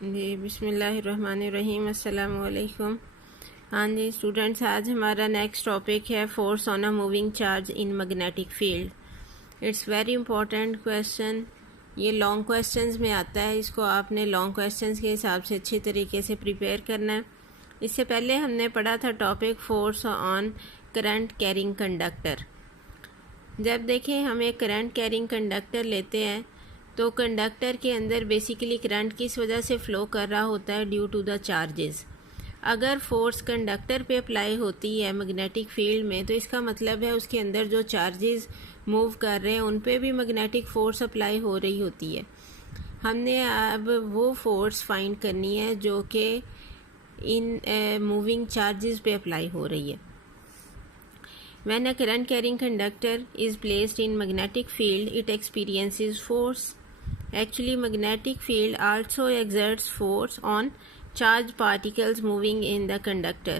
जी बिस्मिल्लाहिर्रहमानिर्रहीम, अस्सलाम वालेकुम। हाँ जी स्टूडेंट्स, आज हमारा नेक्स्ट टॉपिक है force on a moving charge in magnetic field. It's very important question. ये लॉन्ग क्वेश्चंस में आता है, इसको आपने लॉन्ग क्वेश्चंस के हिसाब से अच्छी तरीके से प्रिपेयर करना है। इससे पहले हमने पढ़ा था topic force on current carrying conductor. जब देखें हम एक करंट कैरिंग कंडक्टर लेते हैं तो कंडक्टर के अंदर बेसिकली करंट किस वजह से फ़्लो कर रहा होता है, ड्यू टू द चार्जेस। अगर फोर्स कंडक्टर पे अप्लाई होती है मैग्नेटिक फील्ड में तो इसका मतलब है उसके अंदर जो चार्जेस मूव कर रहे हैं उन पे भी मैग्नेटिक फोर्स अप्लाई हो रही होती है। हमने अब वो फोर्स फाइंड करनी है जो कि इन मूविंग चार्जेस पे अप्लाई हो रही है। When a current carrying conductor is placed in magnetic field, it experiences force. Actually, magnetic field also exerts force on charged particles moving in the conductor.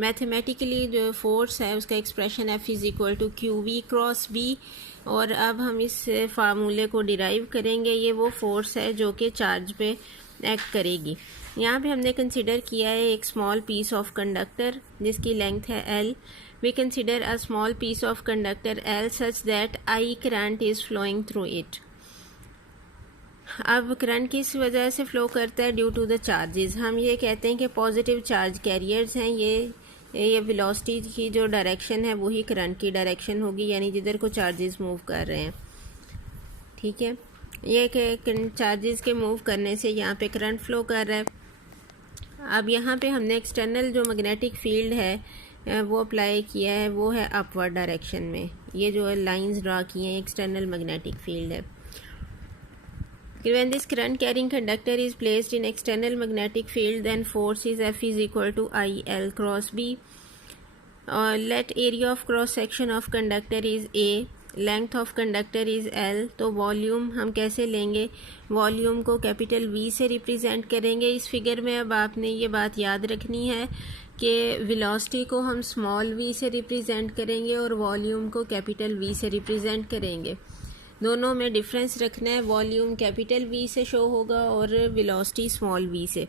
Mathematically जो force है उसका expression F is equal to Q V cross B. और अब हम इस फार्मूले को derive करेंगे। ये वो फोर्स है जो कि चार्ज पे एक्ट करेगी। यहाँ पे हमने कंसिडर किया है एक स्मॉल पीस ऑफ कंडक्टर जिसकी लेंथ है L। We consider a small piece of conductor L such that I current is flowing through it. अब करंट किस वजह से फ़्लो करता है, ड्यू टू द चार्जेस। हम ये कहते हैं कि पॉजिटिव चार्ज कैरियर्स हैं। ये वेलोसिटी की जो डायरेक्शन है वही करंट की डायरेक्शन होगी, यानी जिधर को चार्जेस मूव कर रहे हैं। ठीक है, ये चार्जेस के मूव करने से यहाँ पे करंट फ़्लो कर रहा है। अब यहाँ पे हमने एक्सटर्नल जो मैग्नेटिक फील्ड है वो अप्लाई किया है, वो है अपवर्ड डायरेक्शन में। ये जो लाइंस ड्रा की हैं एक्सटर्नल मैग्नेटिक फील्ड है। When this current carrying conductor is placed in external magnetic field, then force is F is equal to IL cross B. Let area of cross section of conductor is A, length of conductor is L. तो volume हम कैसे लेंगे, volume को capital V से represent करेंगे। इस figure में अब आपने ये बात याद रखनी है कि वेलोसिटी को हम स्मॉल v से रिप्रेजेंट करेंगे और वॉल्यूम को कैपिटल V से रिप्रेजेंट करेंगे। दोनों में डिफरेंस रखना है, वॉल्यूम कैपिटल V से शो होगा और वेलोसिटी स्मॉल v से।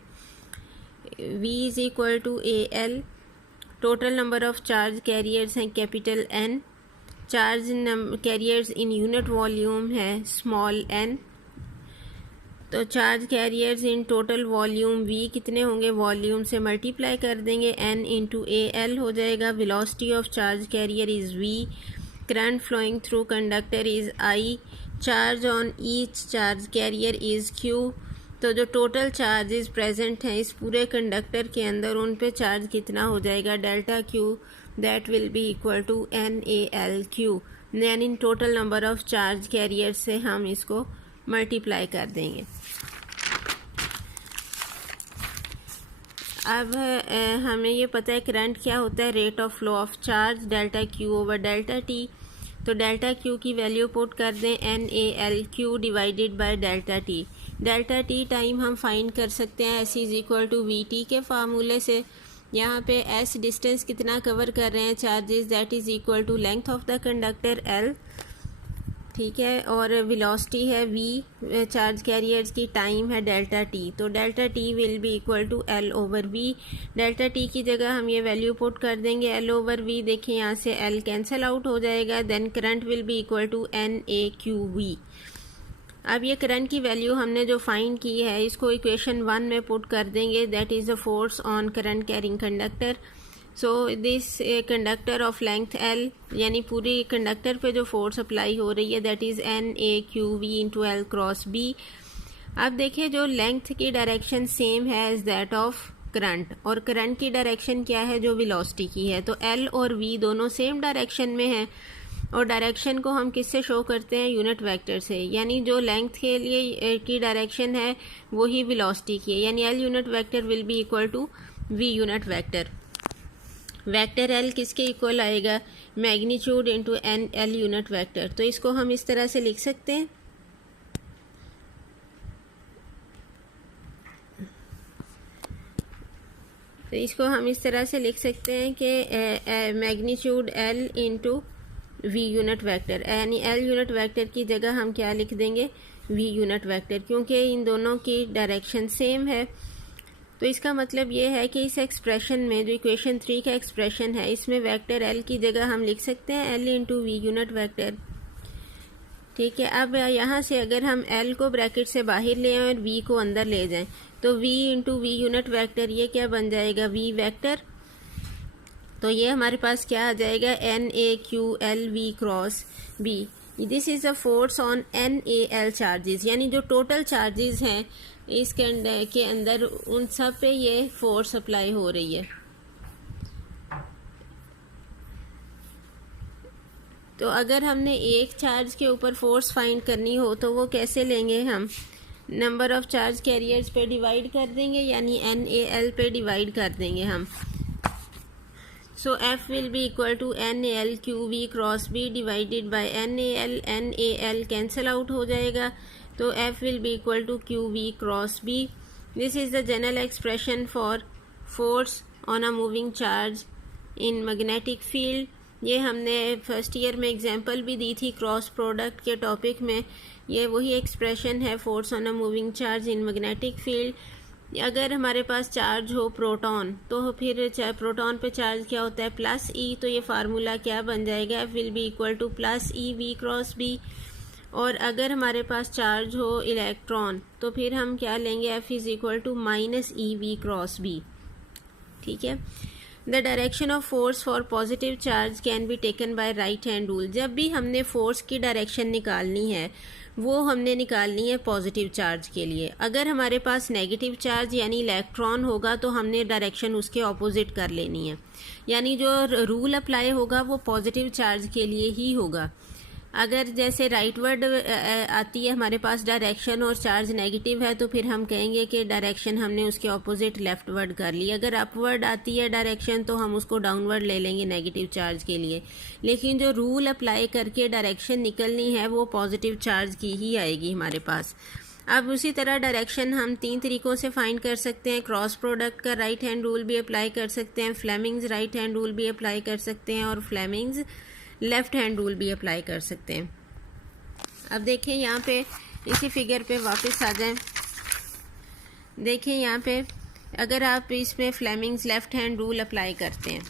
V is equal to AL। Total number of charge carriers हैं capital N। Charge carriers in unit volume है स्मॉल n। तो charge carriers in total volume V कितने होंगे, volume से मल्टीप्लाई कर देंगे, N इंटू AL हो जाएगा। Velocity of charge carrier is V। Current flowing through conductor is I। Charge on each charge carrier is Q। तो जो टोटल चार्जेस प्रेजेंट हैं इस पूरे कंडक्टर के अंदर उन पे चार्ज कितना हो जाएगा, delta Q, that will be equal to NALQ। यानी total number of charge carrier से हम इसको मल्टीप्लाई कर देंगे। अब हमें ये पता है करंट क्या होता है, rate of flow of charge delta Q over delta T। तो डेल्टा Q की वैल्यू पुट कर दें NALQ divided by delta T। Delta T time हम फाइंड कर सकते हैं S is equal to VT के फार्मूले से। यहाँ पे S डिस्टेंस कितना कवर कर रहे हैं charges, that is equal to length of the conductor L। ठीक है, और वेलोसिटी है V चार्ज कैरियर्स की, टाइम है डेल्टा T। तो delta T will be equal to L over V। Delta T की जगह हम ये वैल्यू पुट कर देंगे L ओवर V। देखें यहाँ से L कैंसिल आउट हो जाएगा, then current will be equal to NAQV। अब ये करंट की वैल्यू हमने जो फाइंड की है इसको इक्वेशन 1 में पुट कर देंगे, that is the force on current carrying conductor. So this conductor of length L, यानी पूरी कंडक्टर पे जो फोर्स अप्लाई हो रही है that is NAQV into L cross B। अब देखिए जो लेंथ की डायरेक्शन सेम है एज दैट ऑफ करंट, और करंट की डायरेक्शन क्या है, जो वेलोसिटी की है। तो L और V दोनों सेम डायरेक्शन में हैं और डायरेक्शन को हम किससे शो करते हैं, यूनिट वेक्टर से। यानी जो लेंथ के लिए की डायरेक्शन है वही वेलोसिटी की है, यानी L unit vector will be equal to V unit vector. Vector L किसके इक्वल आएगा, magnitude into L unit vector. तो इसको हम इस तरह से लिख सकते हैं, तो इसको हम इस तरह से लिख सकते हैं कि magnitude L into V unit vector, यानी L यूनिट वेक्टर की जगह हम क्या लिख देंगे, वी यूनिट वेक्टर, क्योंकि इन दोनों की डायरेक्शन सेम है। तो इसका मतलब ये है कि इस एक्सप्रेशन में जो इक्वेशन 3 का एक्सप्रेशन है, इसमें वेक्टर एल की जगह हम लिख सकते हैं L into V unit vector. ठीक है, अब यहाँ से अगर हम एल को ब्रैकेट से बाहर ले आएं और वी को अंदर ले जाएं, तो V into V unit vector ये क्या बन जाएगा, वी वेक्टर। तो ये हमारे पास क्या आ जाएगा, N A Q L V cross B. This is the force on N A L charges, यानी जो टोटल चार्जेस हैं के अंदर उन सब पे ये फोर्स अप्लाई हो रही है। तो अगर हमने एक चार्ज के ऊपर फोर्स फाइंड करनी हो तो वो कैसे लेंगे, हम नंबर ऑफ चार्ज कैरियर्स पे डिवाइड कर देंगे, यानी एन ए एल पे डिवाइड कर देंगे हम। So F will be equal to N A L Q V cross B divided by N A L cancel out हो जाएगा, तो F will be equal to Q V cross B. This is the general expression for force on a moving charge in magnetic field. ये हमने first year में example भी दी थी cross product के topic में। ये वही एक्सप्रेशन है force on a moving charge in magnetic field. अगर हमारे पास चार्ज हो प्रोटॉन, तो फिर प्रोटॉन पे चार्ज क्या होता है, प्लस ई। तो ये फार्मूला क्या बन जाएगा, F will be equal to plus E V cross B. और अगर हमारे पास चार्ज हो इलेक्ट्रॉन, तो फिर हम क्या लेंगे, F is equal to minus E V cross B. ठीक है, the direction of force for positive charge can be taken by right hand rule. जब भी हमने फोर्स की डायरेक्शन निकालनी है, वो हमने निकालनी है पॉजिटिव चार्ज के लिए। अगर हमारे पास नेगेटिव चार्ज यानी इलेक्ट्रॉन होगा, तो हमने डायरेक्शन उसके ऑपोजिट कर लेनी है, यानी जो रूल अप्लाई होगा वो पॉजिटिव चार्ज के लिए ही होगा। अगर जैसे राइटवर्ड आती है हमारे पास डायरेक्शन और चार्ज नेगेटिव है, तो फिर हम कहेंगे कि डायरेक्शन हमने उसके ऑपोजिट लेफ्टवर्ड कर ली। अगर अपवर्ड आती है डायरेक्शन, तो हम उसको डाउनवर्ड ले लेंगे नेगेटिव चार्ज के लिए। लेकिन जो रूल अप्लाई करके डायरेक्शन निकलनी है वो पॉजिटिव चार्ज की ही आएगी हमारे पास। अब उसी तरह डायरेक्शन हम 3 तरीक़ों से फाइंड कर सकते हैं। क्रॉस प्रोडक्ट का राइट हैंड रूल भी अप्लाई कर सकते हैं, फ्लेमिंग्स राइट हैंड रूल भी अप्लाई कर सकते हैं, और फ्लेमिंग्स लेफ़्ट हैंड रूल भी अप्लाई कर सकते हैं। अब देखें यहाँ पे, इसी फिगर पे वापस आ जाएं। देखें यहाँ पे, अगर आप इसमें Fleming's left hand rule apply करते हैं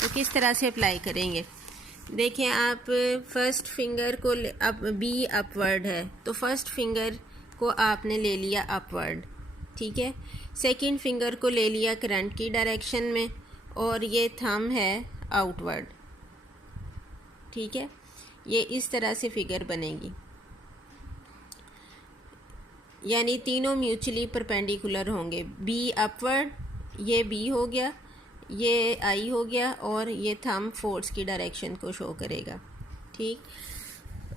तो किस तरह से अप्लाई करेंगे। देखें, आप फर्स्ट फिंगर को अब बी अपवर्ड है, तो फर्स्ट फिंगर को आपने ले लिया अपवर्ड। ठीक है, सेकंड फिंगर को ले लिया करंट की डायरेक्शन में, और ये थंब है आउटवर्ड। ठीक है, ये इस तरह से फिगर बनेगी, यानी तीनों म्यूचुअली परपेंडिकुलर होंगे। बी अपवर्ड, ये बी हो गया, ये आई हो गया, और ये थंब फोर्स की डायरेक्शन को शो करेगा। ठीक,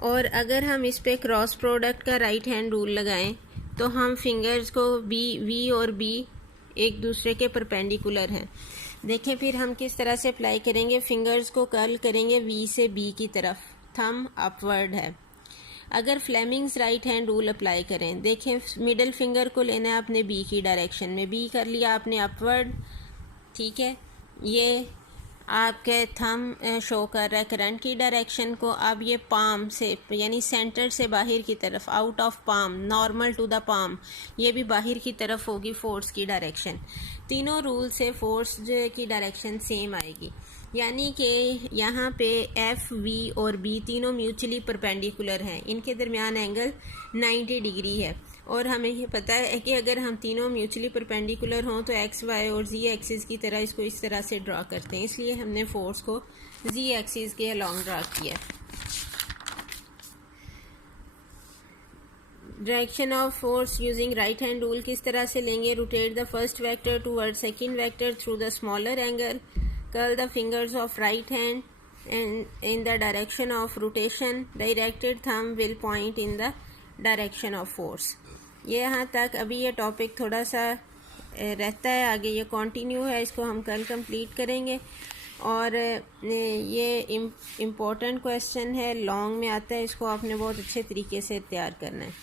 और अगर हम इस पे क्रॉस प्रोडक्ट का राइट हैंड रूल लगाएं, तो हम फिंगर्स को वी और बी एक दूसरे के परपेंडिकुलर हैं। देखें फिर हम किस तरह से अप्लाई करेंगे, फिंगर्स को कर्ल करेंगे वी से बी की तरफ, थंब अपवर्ड है। अगर Fleming's right hand rule apply करें, देखें मिडिल फिंगर को लेना है आपने बी की डायरेक्शन में, बी कर लिया आपने अपवर्ड। ठीक है, ये आपके थंब शो कर रहा है करंट की डायरेक्शन को। अब ये पाम से, यानी सेंटर से बाहर की तरफ, out of palm, normal to the palm, ये भी बाहर की तरफ होगी फोर्स की डायरेक्शन। तीनों रूल से फोर्स की डायरेक्शन सेम आएगी, यानी कि यहाँ पे एफ, वी और बी तीनों म्यूचुअली परपेंडिकुलर हैं, इनके दरमियान एंगल 90 डिग्री है। और हमें ये पता है कि अगर हम तीनों म्यूचुअली परपेंडिकुलर हों तो एक्स, वाई और जी एक्सिस की तरह इसको इस तरह से ड्रा करते हैं, इसलिए हमने फोर्स को जी एक्सिस के अलॉन्ग ड्रा किया। Direction of force using right hand rule किस तरह से लेंगे, rotate the first vector toward second vector through the smaller angle, curl the fingers of right hand in the direction of rotation, directed thumb will point in the direction of force। ये यहाँ तक अभी ये topic थोड़ा सा रहता है, आगे ये कंटिन्यू है, इसको हम कल कंप्लीट करेंगे। और ये इम्पोर्टेंट क्वेश्चन है, लॉन्ग में आता है, इसको आपने बहुत अच्छे तरीके से तैयार करना है।